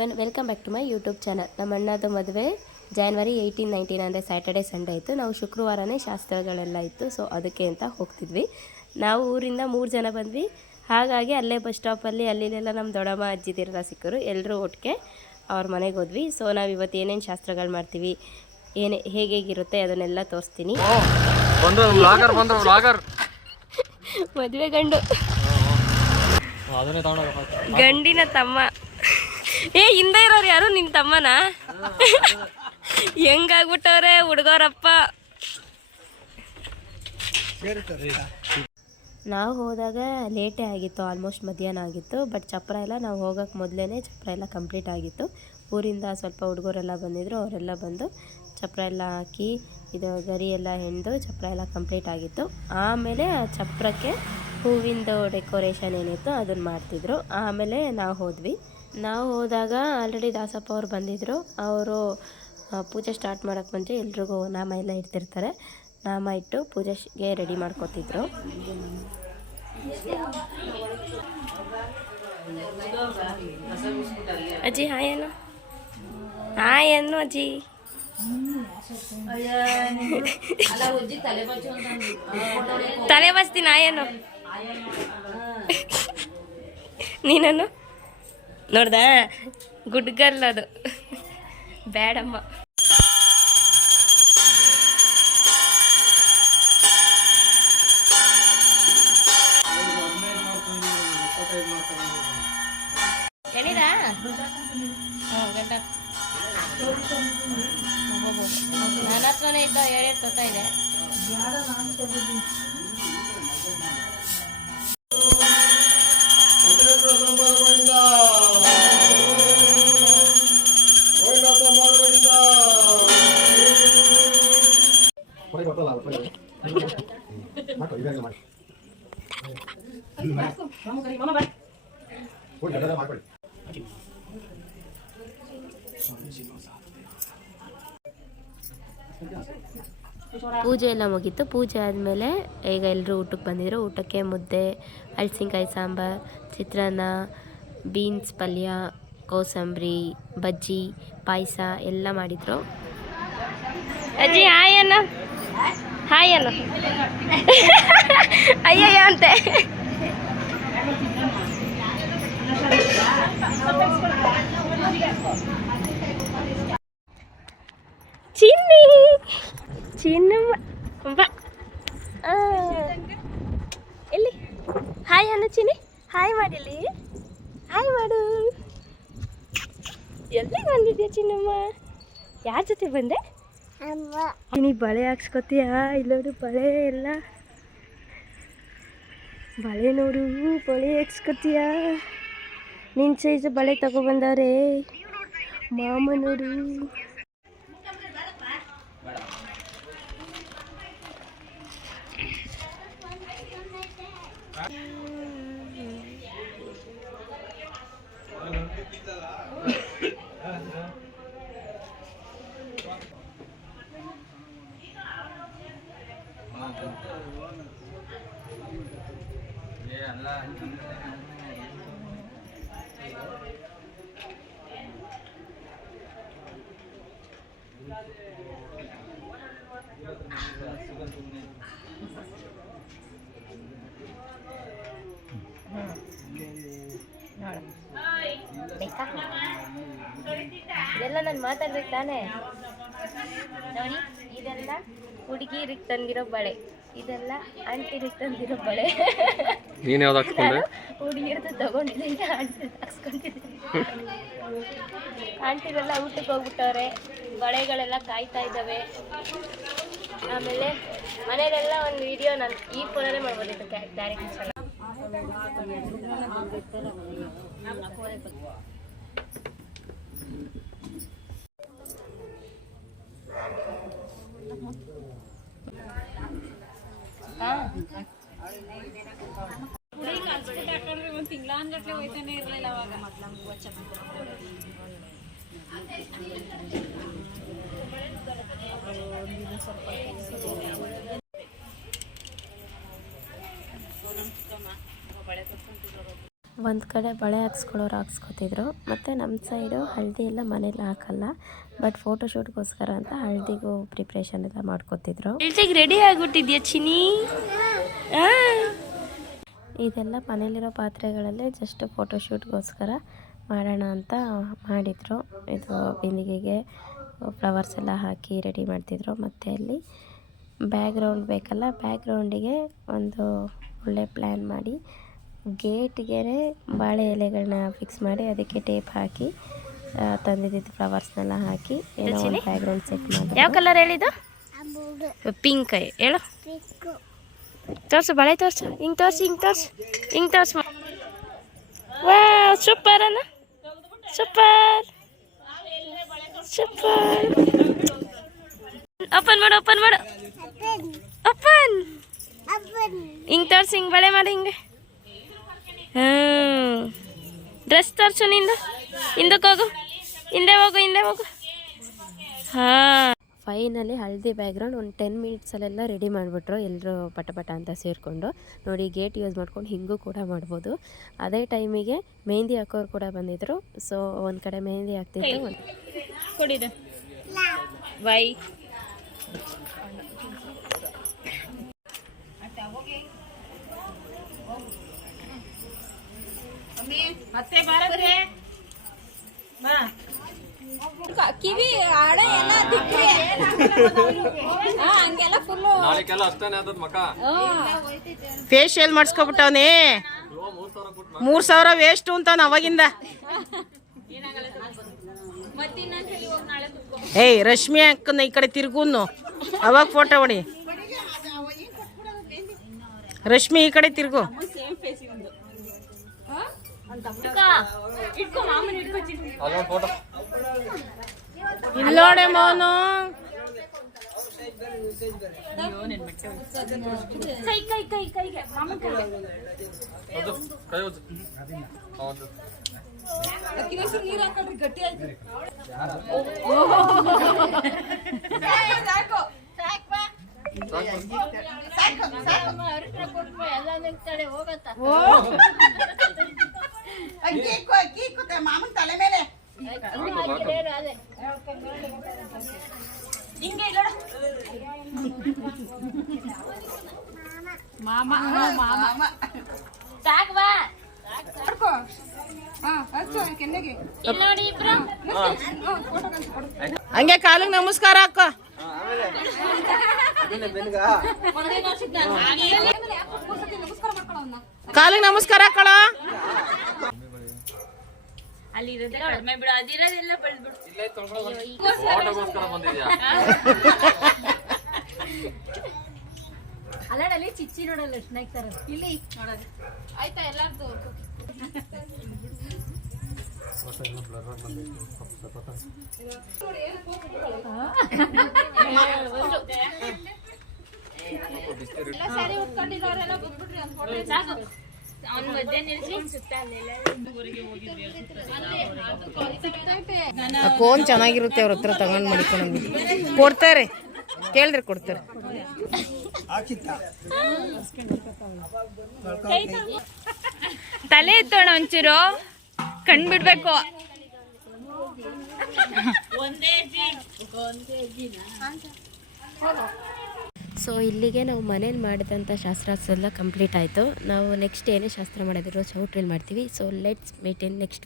Everyone welcome back to my YouTube channel ನಮ್ಮ ಅಣ್ಣದ ಮದುವೆ ಜಾನ್ವರಿ ಏಯ್ಟೀನ್ ನೈನ್ಟೀನ್ ಅಂದರೆ ಸ್ಯಾಟರ್ಡೆ ಸಂಡೇ ಇತ್ತು. ನಾವು ಶುಕ್ರವಾರನೇ ಶಾಸ್ತ್ರಗಳೆಲ್ಲ ಇತ್ತು. ಸೊ ಅದಕ್ಕೆ ಅಂತ ಹೋಗ್ತಿದ್ವಿ. ನಾವು ಊರಿಂದ ಮೂರು ಜನ ಬಂದ್ವಿ. ಹಾಗಾಗಿ ಅಲ್ಲೇ ಬಸ್ ಸ್ಟಾಪಲ್ಲಿ ಅಲ್ಲಿಲೆಲ್ಲ ನಮ್ಮ ದೊಡ್ಡಮ್ಮ ಅಜ್ಜಿದಿರಲ್ಲ ಸಿಕ್ಕರು. ಎಲ್ಲರೂ ಒಟ್ಟಿಗೆ ಅವ್ರ ಮನೆಗೆ ಹೋದ್ವಿ. ಸೊ ನಾವು ಇವತ್ತು ಏನೇನು ಶಾಸ್ತ್ರಗಳು ಮಾಡ್ತೀವಿ ಏನೇ ಹೇಗೆ ಹೇಗಿರುತ್ತೆ ಅದನ್ನೆಲ್ಲ ತೋರಿಸ್ತೀನಿ. ಮದುವೆ ಗಂಡು. ಗಂಡಿನ ತಮ್ಮ. ಏ, ಹಿಂದೆ ಇರೋರು ಯಾರು? ನಿನ್ ತಮ್ಮನ? ಹೆಂಗಾಗ್ಬಿಟ್ಟವ್ರೆ ಹುಡುಗರಪ್ಪ? ನಾವು ಹೋದಾಗ ಲೇಟೇ ಆಗಿತ್ತು, ಆಲ್ಮೋಸ್ಟ್ ಮಧ್ಯಾಹ್ನ ಆಗಿತ್ತು, ಬಟ್ ಚಪ್ರ ಎಲ್ಲ ನಾವು ಹೋಗೋಕ್ಕೆ ಮೊದಲೇ ಚಪ್ರ ಎಲ್ಲ ಕಂಪ್ಲೀಟ್ ಆಗಿತ್ತು. ಊರಿಂದ ಸ್ವಲ್ಪ ಹುಡುಗರೆಲ್ಲ ಬಂದಿದ್ರು, ಅವರೆಲ್ಲ ಬಂದು ಚಪ್ರ ಎಲ್ಲ ಹಾಕಿ, ಇದು ಗರಿ ಎಲ್ಲ ಹೆಣ್ದು ಚಪ್ರ ಎಲ್ಲ ಕಂಪ್ಲೀಟ್ ಆಗಿತ್ತು. ಆಮೇಲೆ ಆ ಚಪ್ರಕ್ಕೆ ಹೂವಿಂದು ಡೆಕೋರೇಷನ್ ಏನಿತ್ತು ಅದನ್ನು ಮಾಡ್ತಿದ್ರು. ಆಮೇಲೆ ನಾವು ಹೋದ್ವಿ. ನಾವು ಹೋದಾಗ ಆಲ್ರೆಡಿ ದಾಸಪ್ಪ ಅವ್ರು ಬಂದಿದ್ದರು ಅವರು ಪೂಜೆ ಸ್ಟಾರ್ಟ್ ಮಾಡೋಕ್ಕೆ ಮುಂಚೆ ಎಲ್ರಿಗೂ ನಾಮ ಎಲ್ಲ ಇಡ್ತಿರ್ತಾರೆ. ನಾಮ ಇಟ್ಟು ಪೂಜೆಗೆ ರೆಡಿ ಮಾಡ್ಕೊತಿದ್ರು. ಅಜ್ಜಿ ಹಾಯ್ ಅನ್ನು. ಹಾಯ್ ಏನು ಅಜ್ಜಿ. ತಲೆ ಬಸ್ತೀನಿ ಹಾಯನ್ನು ನೀನನ್ನು? ನೋಡ್ದಾ? ಗುಡ್ ಗರ್ಲ್ ಅದು. ಬೇಡಮ್ಮ ಹೇಳಿದ ನನ್ನ ಹತ್ರನೇ ಇದ್ದ ಎರಡೆರಡು ತೋತಾ ಇದೆ. ಪೂಜೆ ಎಲ್ಲ ಮುಗೀತು. ಪೂಜೆ ಆದಮೇಲೆ ಈಗ ಎಲ್ಲರೂ ಊಟಕ್ಕೆ ಬಂದಿದ್ರು. ಊಟಕ್ಕೆ ಮುದ್ದೆ, ಹಲಸಿನ್ಕಾಯಿ ಸಾಂಬಾರು, ಚಿತ್ರಾನ್ನ, ಬೀನ್ಸ್, ಪಲ್ಯ, ಕೋಸಂಬರಿ, ಬಜ್ಜಿ, ಪಾಯಸ ಎಲ್ಲ ಮಾಡಿದರು. ಅಜ್ಜಿ, ಹಾಯ್ ಅನ್ನ ಹಾಯ್ ಅಣ್ಣ. ಅಯ್ಯಯ್ಯ ಅಂತೆ. ಚಿನ್ನಮ್ಮ. ಬಾ. ಎಲ್ಲಿ? ಹಾಯ್ ಅನ್ನ ಚಿನ್ನಿ ಹಾಯ್ ಮಾಡಿಲಿ ಹಾಯ್ ಮಾಡು. ಎಲ್ಲಿಗೆ ಬಂದಿದ್ಯಾ ಚಿನ್ನಮ್ಮ? ಯಾರ ಜೊತೆ ಬಂದೆ? ನೀ ಬಳೆ ಹಾಕ್ಸ್ಕೊತೀಯಾ? ಇಲ್ಲೋಡು ಬಳೆ ಎಲ್ಲ. ಬಳೆ ನೋಡು ಬಳೆ ಹಾಕ್ಸ್ಕೊತೀಯಾ? ನಿನ್ನ ಸೈಜ್ ಬಳೆ ತಗೊಬಂದವ್ರೆ ಮಾಮ ನೋಡು. Gracias. ಇದೆಲ್ಲ ನಾನು ಮಾತಾಡ್ಬೇಕು ತಾನೆ. ನೋಡಿ ಇದೆಲ್ಲ ಹುಡುಗಿರಿಗೆ ತಂದಿರೋ ಬಳೆ. ಇದೆಲ್ಲ ಆಂಟಿರಿಗೆ ತಂದಿರೋ ಬಳೆ. ನೀನ್ ಯಾವ್ದು ಹಾಕ್ಸ್ಕೊಂಡೆ? ಹುಡುಗಿರ್ದು ತಗೊಂಡಿದ್ದೆ ಆಂಟಿ ಹಾಕ್ಸ್ಕೊಂಡಿದ್ದೆ. ಆಂಟಿರೆಲ್ಲ ಊಟಕ್ಕೆ ಹೋಗ್ಬಿಟ್ಟವ್ರೆ. ಬಳೆಗಳೆಲ್ಲ ಕಾಯ್ತಾ ಇದ್ದಾವೆ. ಆಮೇಲೆ ಮನೆಯಲ್ಲೆಲ್ಲ ಒಂದು ವಿಡಿಯೋ ನಾನು ಈ ಫೋನಲ್ಲೇ ಮಾಡ್ಬೋದಿತ್ತು ಡೈರೆಕ್ಟ್ ಚೆನ್ನಾಗಿ ಒಂದು ತಿಂಗಳ ಅಂದ್ಗಟ್ಲೆ ಹೋಯ್ತಾನೆ ಇರಲಿಲ್ಲ ಅವಾಗ ಮಕ್ಕಳ ಮೂವ ಚೆನ್ನಾಗಿ ಕಡೆ ಬಳೆ ಹಾಕ್ಸ್ಕೊಳ್ಳೋರು ಹಾಕ್ಸ್ಕೊತಿದ್ರು. ಮತ್ತು ನಮ್ಮ ಸೈಡು ಹಳದಿ ಎಲ್ಲ ಮನೇಲಿ ಹಾಕಲ್ಲ. ಬಟ್ ಫೋಟೋಶೂಟ್ಗೋಸ್ಕರ ಅಂತ ಹಳದಿಗೂ ಪ್ರಿಪ್ರೇಷನ್ ಎಲ್ಲ ಮಾಡ್ಕೊತಿದ್ರು. ರೆಡಿ ಆಗಿಬಿಟ್ಟಿದ್ಯಾ ಚಿನಿ ಇದೆಲ್ಲ ಮನೇಲಿರೋ ಪಾತ್ರೆಗಳಲ್ಲೇ ಜಸ್ಟ್ ಫೋಟೋಶೂಟ್ಗೋಸ್ಕರ ಮಾಡೋಣ ಅಂತ ಮಾಡಿದರು. ಇದು ಬಿಂದಿಗೆಗೆ ಫ್ಲವರ್ಸ್ ಎಲ್ಲ ಹಾಕಿ ರೆಡಿ ಮಾಡ್ತಿದ್ರು. ಮತ್ತು ಅಲ್ಲಿ ಬ್ಯಾಕ್ಗ್ರೌಂಡ್ ಬೇಕಲ್ಲ ಬ್ಯಾಕ್ಗ್ರೌಂಡಿಗೆ ಒಂದು ಒಳ್ಳೆ ಪ್ಲ್ಯಾನ್ ಮಾಡಿ ಗೇಟ್ಗೆ ಬಾಳೆ ಎಲೆಗಳನ್ನ ಫಿಕ್ಸ್ ಮಾಡಿ ಅದಕ್ಕೆ ಟೇಪ್ ಹಾಕಿ ತಂದಿದ್ದಿದ್ದು ಫ್ಲವರ್ಸ್ನೆಲ್ಲ ಹಾಕಿ ಏನೋ ಒಂದು ಬ್ಯಾಕ್ಗ್ರೌಂಡ್ ಸೆಟ್ ಮಾಡಿ ಯಾವ ಕಲರ್ ಹೇಳಿದ್ದು? ಪಿಂಕ್ ಹೇಳು. ತೋರ್ಸು ಬಳೆ ತೋರ್ಸು. ಹಿಂಗೆ ತೋರ್ಸು ಹಿಂಗೆ ತೋರ್ಸು ಹಿಂಗೆ ತೋರ್ಸು. ವಾ ಸೂಪರ್ ಅಲ್ಲ ಸೂಪರ್ ಸೂಪರ್ ಓಪನ್ ಮಾಡು ಓಪನ್ ಮಾಡು. ಓಪನ್ ಹಿಂಗೆ ತೋರ್ಸು ಹಿಂಗೆ ಬಳೆ ಮಾಡಿ ಹಿಂಗೆ. ಹ್ಞೂ. ಡ್ರೆಸ್ ತರ್ಸು ನಿಂದು. ಹಿಂದಕ್ಕೆ ಹೋಗು. ಹಿಂದೆ ಹೋಗು ಹಿಂದೆ ಹೋಗು. ಹಾಂ. ಫೈನಲಿ ಹಳದಿ ಬ್ಯಾಗ್ರೌಂಡ್ ಒಂದು ಟೆನ್ ಮಿನಿಟ್ಸಲ್ಲೆಲ್ಲ ರೆಡಿ ಮಾಡಿಬಿಟ್ರು. ಎಲ್ಲರೂ ಪಟ ಪಟ ಅಂತ ಸೇರಿಕೊಂಡು. ನೋಡಿ ಗೇಟ್ ಯೂಸ್ ಮಾಡ್ಕೊಂಡು ಹಿಂಗೂ ಕೂಡ ಮಾಡ್ಬೋದು. ಅದೇ ಟೈಮಿಗೆ ಮೆಹಂದಿ ಹಾಕೋರು ಕೂಡ ಬಂದಿದ್ರು. ಸೊ ಒಂದು ಕಡೆ ಮೆಹಂದಿ ಹಾಕ್ತಿದ್ರು. ಒಂದು ಮತ್ತೆ ಬಾರದ್ರೆ ಬಾ ಕಿವಿ ಆಡ ಎಲ್ಲ. ಹಾ, ಹಂಗೆಲ್ಲ ಫುಲ್ಲು ನಾಳೆಗೆಲ್ಲ ಅಷ್ಟೇನೆ ಆದದ್ ಮಕ ಫೇಶಿಯಲ್ ಮಾಡಿಸ್ಕೊಬಿಟ್ಟವನೇ. ಮೂರ್ ಸಾವಿರ ವೇಸ್ಟ್ ಅಂತ ಅವಾಗಿಂದ. ಏಯ್ ರಶ್ಮಿ ಅಕ್ಕನ ಈ ಕಡೆ ತಿರ್ಗುನು. ಅವಾಗ ಫೋಟೋ ಹೊಡಿ. ರಶ್ಮಿ ಈ ಕಡೆ ತಿರ್ಗು. ಇಲ್ಲೋಡೆ ಮೋನು ಗಟ್ಟಿ ಆಯ್ತು. ಮಾಮನ್ ತಲೆ ಮೇಲೆ ಹಿಂಗೆ ಇಲ್ಲ ಮಾಮ ಮಾಮ ಸಾಕ್ ಬಾ ಇಲ್ಲಿ ನೋಡಿ ಇಬ್ರು ಹಂಗೆ ಕಾಲಿಗೆ ನಮಸ್ಕಾರ ಅಕ್ಕ ಕಾಲಿಗೆ ನಮಸ್ಕಾರ ಕಳ ಅಲ್ಲಿ ಇರೋದೇ ಕಡಿಮೆ ಬಿಡು ಅದಿರೋದೆಲ್ಲ ಬೆಳೆದ್ಬಿಡು. ಅಲ್ಲಲ್ಲಿ ಚಿಚ್ಚಿ ನೋಡಲ್ಲ ಎಷ್ಟು ತರ ಇಲ್ಲಿ ನೋಡೋದು. ಆಯ್ತಾ ಎಲ್ಲಾರ್ದು? ಫೋನ್ ಚೆನ್ನಾಗಿರುತ್ತೆ ಅವ್ರ ಹತ್ರ ತಗೊಂಡ್ ಮಾಡಿಕೊಂಡು ಕೊಡ್ತಾರೆ. ಕೇಳ್ರಿ ಕೊಡ್ತಾರೆ. ತಲೆ ಎತ್ತೋಣ ಒಂಚೂರು. ಕಣ್ ಬಿಡ್ಬೇಕು. ಸೊ ಇಲ್ಲಿಗೆ ನಾವು ಮನೇಲಿ ಮಾಡಿದಂಥ ಶಾಸ್ತ್ರ ಎಲ್ಲ ಕಂಪ್ಲೀಟ್ ಆಯಿತು. ನಾವು ನೆಕ್ಸ್ಟ್ ಏನೇ ಶಾಸ್ತ್ರ ಮಾಡೋದಿರೋ ಚೌಟ್ರಿಲ್ ಮಾಡ್ತೀವಿ. So let's meet in next